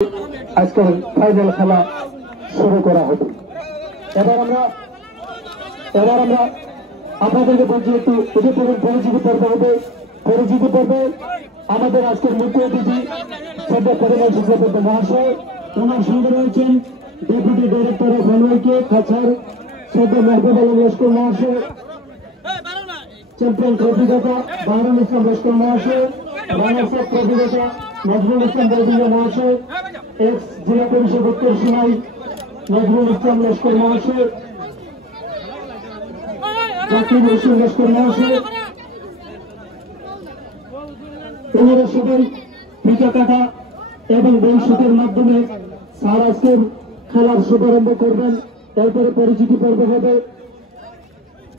আজকের ফাইনাল খেলা শুরু করা হবে। এবার আমরা আপনাদেরকে বলছি একটু পরিচিতি পর্ব হবে। পরিচিতি পর্বে আমাদের আজকের মুখ্য অতিথি শ্রদ্ধা পরিবার সুপ্রত মহাশয়, ওনার সঙ্গে রয়েছেন ডেপুটি ডাইরেক্টর অফ রেলওয়ে খাঁচার শ্রদ্ধা মেহবুব আলম লস্কর মহাশয়, চ্যাম্পিয়ন ট্রফিদাতা বাহরুল ইসলাম লস্কর মহাশয়, রানার্স আপ ট্রফিদাতা নজরুল ইসলাম বৈদিয়া মহাশয়, এক্স জেলা পরিষদ উত্তর সিনাই নজরুল ইসলাম লস্কর মহাশয়, জাকির হোসেন লস্কর মহাশয়। এনারা সবাই পিঠা কাটা এবং বৈশাখের মাধ্যমে স্যার আজকের খেলার শুভারম্ভ করবেন। এরপরে পরিচিতি পর্ব হবে।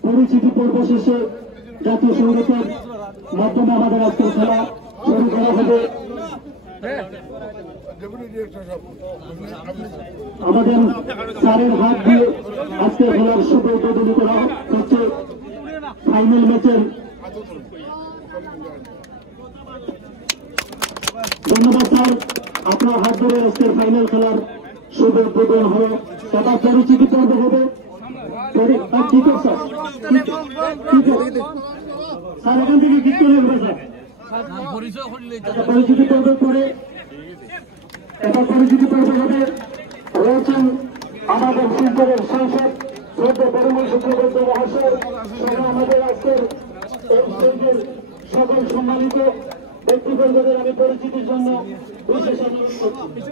পরিচিতি পর্ব শেষে জাতীয় সঙ্গীতের মাধ্যমে আমাদের আজকের খেলা শুরু করা হবে। আমাদের স্যারের হাত দিয়ে আজকের খেলার শুভ উদ্বোধন করা হচ্ছে। ফাইনাল ম্যাচের ধন্যবাদ স্যার, আপনার হাত ধরে আজকের ফাইনাল খেলার শুভ উদ্বোধন হলো। এবার পরিচিতি পর্ব হবে। ঠিক আছে স্যার, এখান থেকে কি করে স্যার পরিচিতি পর্বের পরে এবার পরিচিতি পর্ব হবে। রয়েছেন আমাদের শিলচরের সাংসদ শ্রদ্ধা পরিমল শুক্রবর্ত মহাশয়, আমাদের আজকের এই স্টেজের সকল সম্মানিত ব্যক্তিবর্গদের আমি পরিচিতির জন্য বিশেষ অনুরোধ করছি।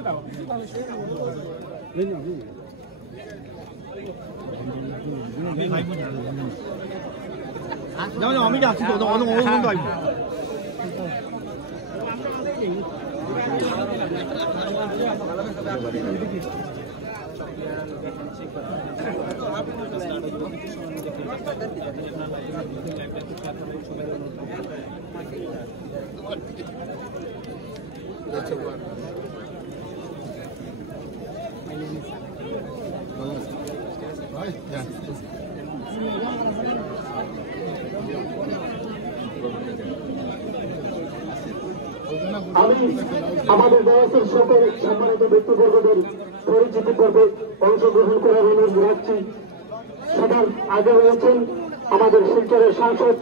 আমি যাচ্ছি তো আমি আমাদের দেশের সকল সম্মানিত ব্যক্তিবর্গদের পরিচিতি পর্বে অংশগ্রহণ করার অনুরোধ রাখছি। সবার আগে রয়েছেন আমাদের শিলচরের সাংসদ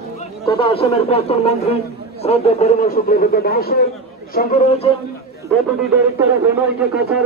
তথা আসামের প্রাক্তন মন্ত্রী শ্রদ্ধা পরিমল শুক্রবর্ত মহাশয়, সঙ্গে রয়েছেন deputy director of railway Cachar